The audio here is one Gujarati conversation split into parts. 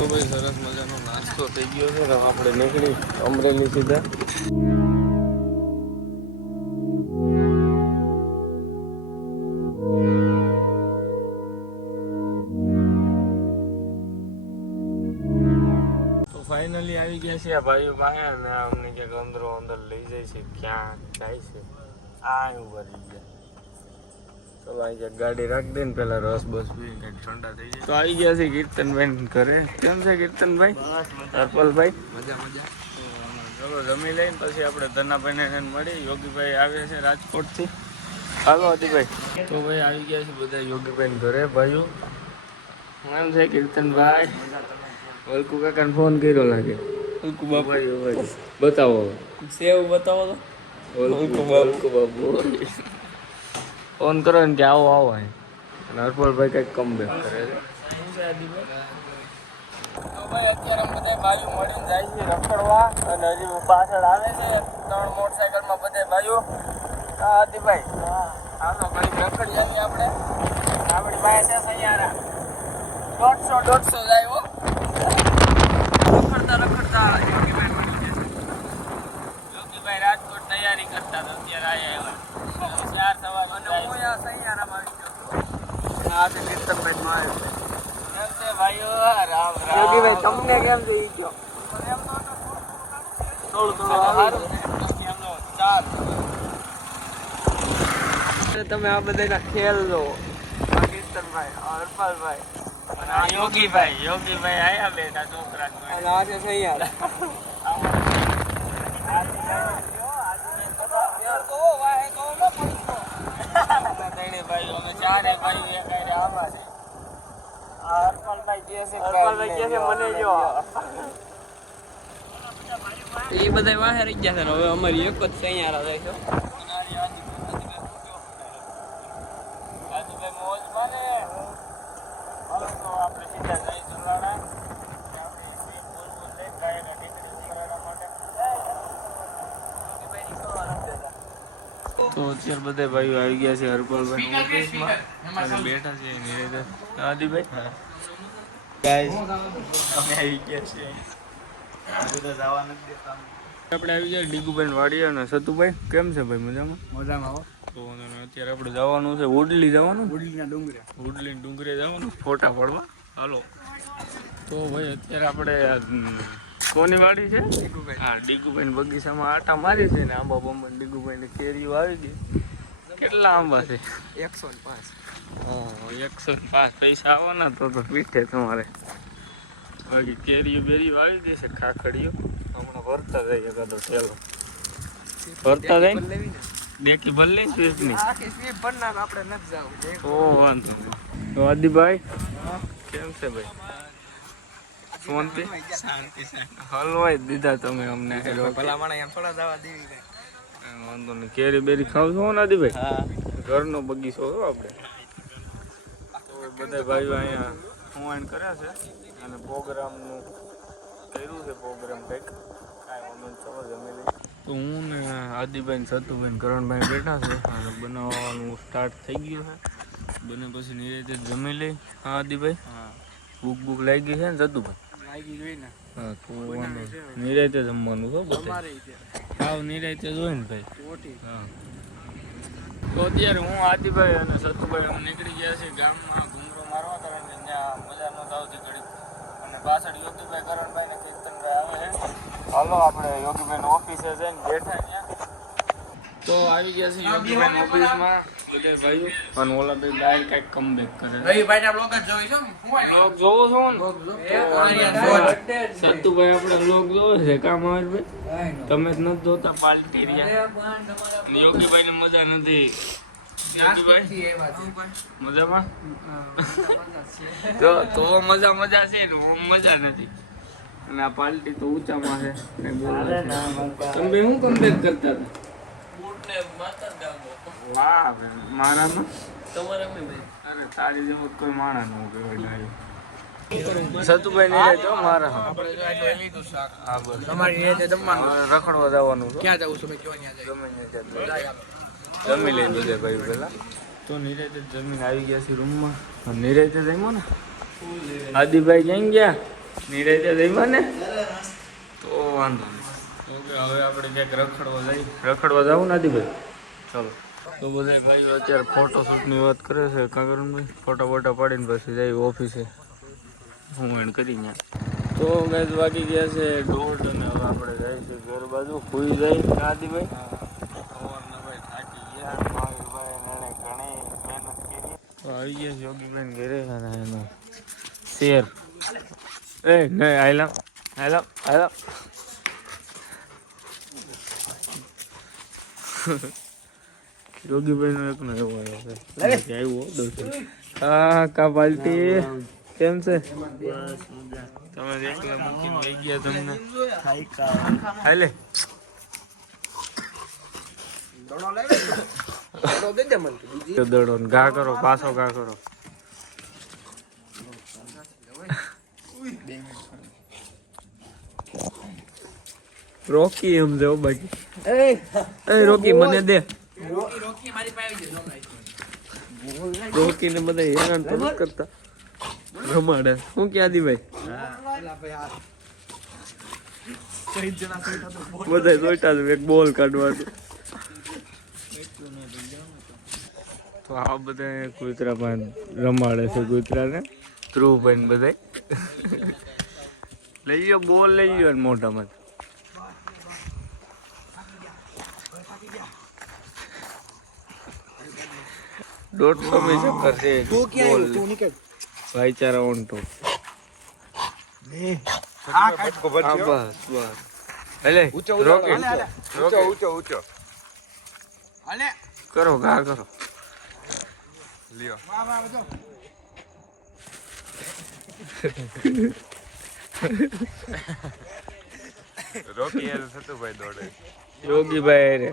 તો ભાઈ સરસ મજાનો નાસ્તો થઈ ગયો છે ને આપણે નીકળી અમરેલી સીધા. તો ફાઇનલી આવી ગયા છે આ ભાઈઓ પાસે અને અમને ક્યાંક અંદર લઈ જાય છે. ક્યાં જાય છે આ ઉભા રહી ગયા. તો ભાઈ ગાડી રાખી દે ને પેલા રસ બસ પી કંઈક ઠંડા થઈ જાય. તો આવી ગયા છે કીર્તનભાઈ ઘરે. કેમ છે કીર્તનભાઈ? હરપલભાઈ મજા. ચલો જમી લઈને પછી આપણે ધનાભાઈને મળી. યોગીભાઈ આવ્યા છે રાજકોટથી. હાલો હતીભાઈ. તો ભાઈ આવી ગયા છે બધા યોગીભાઈ ઘરે. ભાઈઓ એમ છે કીર્તનભાઈ. વલ્કુ કાકાને ફોન કર્યો લાગે. વલ્કુ બાપા બતાવો સેવ બતાવો તો. વલ્કુ બાબુ ફોન કરો ને કે આવો અને હરપલભાઈ કંઈક કમબેક કરે છે. તો ભાઈ અત્યારે અમે બધા ભાઈઓ મળીને જાય છે રખડવા અને હજી પાછળ આવે છે 3 મોટરસાઇકલમાં બધા ભાઈઓ. હા હતીભાઈ હાલો ભાઈ રખડી જઈએ આપણે. આપણી પાસે છે સૈયારા 150 જાય હો. રખડતા યોગીભાઈ રાજકોટ તૈયારી કરતા તો અત્યારે આવ્યા 4 સવા અને હું આ સૈયારામાં આવી ગયો. આ છે કીર્તનભાઈ માં કેમ છે ભાઈઓ? રામ રામ. યોગીભાઈ તમને કેમ છે? ઈ કયો થોડું સારું છે એમનો ચાલ. તમે આ બધાના ખેલ જો. આ કીર્તનભાઈ, હરપાલભાઈ અને આ યોગીભાઈ આયા બેટા છોકરા અને આ છે સૈયારા. ભાઈ અમે ચારે ભાઈ એકારે આવા છે. આ હરપાલભાઈ કે છે મને જો એ બધા વાહે રહી ગયા છે. હવે અમારી એક જ સૈયારા રહે છે. આજુભાઈ મોજ માને. હવે તો આપણે સીધા જઈ સુલાડા તો અત્યારે બધા ભાઈઓ આવી ગયા છે હરપાલભાઈ ઓફિસમાં અને બેઠા છે નિરેન્દ્ર આદિભાઈ. ગાઈસ અમે આવી ગયા છે. બધા જવા નથી દેતા. આપણે આવી ગયા ડીગુભાઈ વાડીએ અને સતુભાઈ કેમ છે ભાઈ? મજામાં હો. તો અત્યારે આપણે જવાનું છે ઉડલી જવાનું. ઉડલી ડુંગરે જવાનું ફોટા પડવા. હાલો તો ભાઈ અત્યારે આપણે કોની વાડી છે? હા ડીગુભાઈ બગીચામાં આટા મારી છે ને આંબા બાંબા ડીગુભાઈ કેરીઓ આવી ગઈ. કેટલા આંબા છે? 105. ઓહ 105 પૈસા આવવાના તો પીઠે તમારે. બાકી કેરીઓ બેરીઓ આવી ગઈ છે. ખાખડીઓ હમણાં ભરતા જાય એકાદો થેલો ભરતા જાય ને ડેકી ભર લઈ સ્વીપની. આપણે નથી જવું. ઓ વાંધો તો આદિભાઈ કેમ છે ભાઈ? શાંતિ હલવાઈ દીધા તમે અમને. વાંધો નહીં. કેરી બેરી ખાવ છો ને આદિભાઈ? ઘરનો બગીચો છો આપણે. તો બધા ભાઈઓ અહીંયા ફોન કર્યા છે અને પ્રોગ્રામનું કર્યું છે. પ્રોગ્રામ કંઈક કાંઈ વાંધો સમજ જમી લઈ. તો હું ને આદિભાઈ સતુભાઈ કરણભાઈ બેઠા છે અને બનાવવાનું સ્ટાર્ટ થઈ ગયું છે. બને પછી નિરાંતે જમી લઈ. હા આદિભાઈ ભૂખ લાગી છે ને સતુભાઈ? હા તો નિરાંતે જમવાનું છો બધા. હાવ નિરાંતે જ હોય ને ભાઈ. હા તો અત્યારે હું આદિભાઈ અને સતુભાઈ અમે નીકળી ગયા છે ગામમાં ઘૂમરો મારવા. કારણ કે ત્યાં મજા નહોતી આવતી ઘડી અને પાછળ યોગીભાઈ કરણભાઈ ને કીર્તનભાઈ આવે છે. હાલો આપણે યોગીભાઈ ઓફિસે જઈને બેઠા ત્યાં. તો આવી ગયા છે યોગીભાઈ ઓફિસમાં બધા ભાઈઓ અને ઓલા ભાઈ બહાર કઈક કમબેક કરે. ભાઈ ના બ્લોગ જ જોઈ છો? બ્લોગ જોવો છો ને? સતુભાઈ આપણે બ્લોગ જોવે છે કામ આવે ભાઈ. તમે જ નથી જોતા પાલટી રહ્યા. યોગીભાઈ ને મજા નથી. મજામાં તો મજા છે ને મજા નથી. અને આ પાલટી તો ઊંચામાં છે. તમે શું કમબેક કરતા હતા? વાહ મારામાં અરે તારી જેવો કોઈ માણસ ન કહેવાય. સતુભાઈ નહીં રહેતો મારા. રખડવા જવાનું. ક્યાં જવું છું? જમી લઈ બધા ભાઈ પેલા. તો નિરાંતે જમીન આવી ગયા છે રૂમમાં. નિરાંતે જમ્યો ને આદિભાઈ ક્યાં ગયા? નિરાતે જઈમાં ને તો વાંધો નહીં. ઓકે હવે આપણે ક્યાંક રખડવા જવું નથી ભાઈ. ચાલો તો બધા ભાઈઓ અત્યારે ફોટોશૂટની વાત કરે છે. કાંકરભાઈ ફોટા પાડીને પછી જાય ઓફિસે હું એને કરીને. તો ગેસ વાગી ગયા છે 1:30 અને હવે આપણે જાય છે ઘર બાજુ ખુઈ જાય. આદિભાઈ ભાઈ થાકી ગયા. મહાવીરભાઈ એને ઘણી મહેનત કરી. તો આવી ગયા છે યોગીભાઈ ઘરે અને એનો શેર એ નહીં આયલા યોગીભાઈ નો એક નો એવો આવ્યો હા કા પાલટી કેમ છે? તમે એકલા મૂકીને વહી ગયા તમને હાલે દડો ઘા કરો પાછો ઘા કરો. રોકી એમ જાવ બાકી એ રોકી મને દે. રોકી ને બધા હેરાન તો નથી કરતા રમાડે. શું કે આદિભાઈ બધા જોઈતા એક બોલ કાઢવાનું. તો આ બધા કૂતરા પણ રમાડે છે. કૂતરા ને ધ્રુવભાઈ ને બધા લઈ ગયો બોલ લઈ ગયો મોઢામાં. દોઢસો में चक्कर से भाईचारा ऑन टॉप. बस अले रॉकेट ऊंचो करो घा करो लियो. रोकी यार सतु भाई दौड़े योगी भाई रे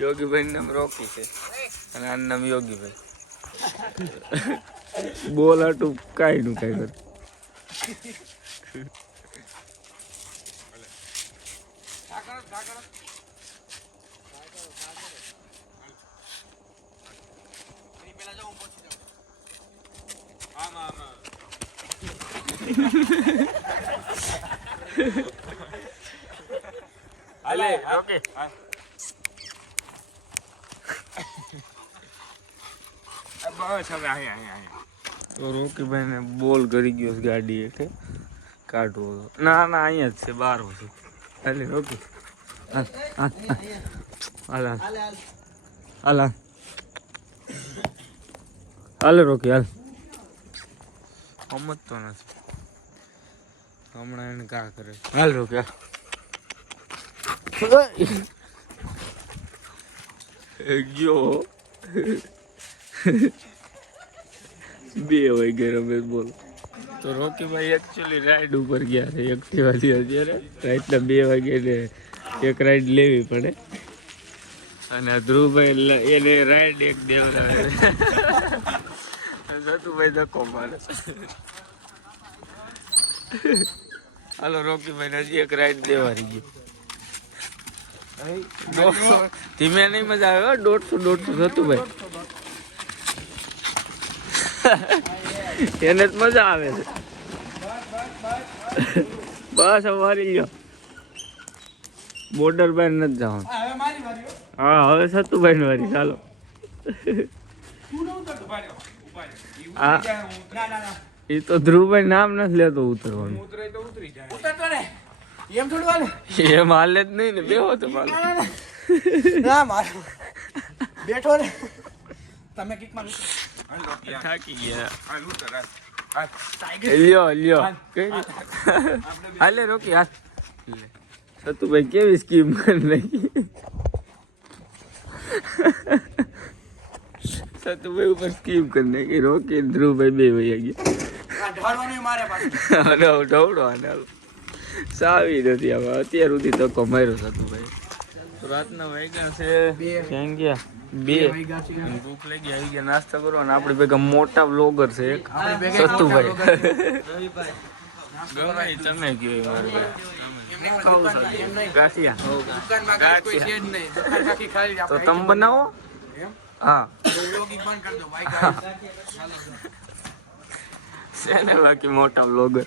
યોગીભાઈ નામ રોકી છે અને આનું નામ યોગીભાઈ. બોલ હાટું કાંઈ નું કાંઈ કર. અલે ઓકે તો રોકીભાઈ ને બોલ કરી ગયો ગાડી કે કાઢવો. ના અહીંયા જ છે 12 છે. હાલે રોકી હાલે રોકી હાલ. સમજતો નથી હમણાં એને કા કરે. હાલ રોકી ગયો 2 વાગે રમેશ બોલ. તો રોકીભાઈ એકચ્યુઅલી રાઈડ ઉપર ગયા છે એક્ટિવાથી. અત્યારે રાઈટના 2 વાગે ને એક રાઈડ લેવી પડે અને ધ્રુવભાઈ એને રાઈડ એક દેવડાવે. સતુભાઈ ધક્કો મારે. હાલો રોકીભાઈ હજી એક રાઈડ દેવાની ગઈ. ધીમે નહીં મજા આવે. 150 સતુભાઈ એને જ મજા આવે છે. બસ વારી લ્યો બોર્ડર પર નથી જવાનું. હા હવે સતુભાઈ ની વારી. ચાલો એ તો ધ્રુવભાઈ નામ નથી લેતો ઉતરવાનું. એમ હાલે જ નહીં ને. બેહો તો બેઠો ને તમે થાકી ગયા. લ્યો હાલે રોકી હાથ. સતુભાઈ કેવી સ્કીમ કરી નાખી. સતુભાઈ ઉપર સ્કીમ કરી નાખી. રોકી ધ્રુવભાઈ 2 વયા ગયા. ઢવડો આને સાવી નથી. હવે અત્યાર સુધી ધક્કો માર્યો સતુભાઈ. રાતના વાગ્યા છે ક્યાં ગયા 2. ભૂખ લાગી આવી ગયા નાસ્તા કરો. અને આપણી ભેગા મોટા બ્લોગર છે એક સતુભાઈ. ગમે તમે ગયો તો તમે બનાવો. હા છે ને બાકી મોટા બ્લોગર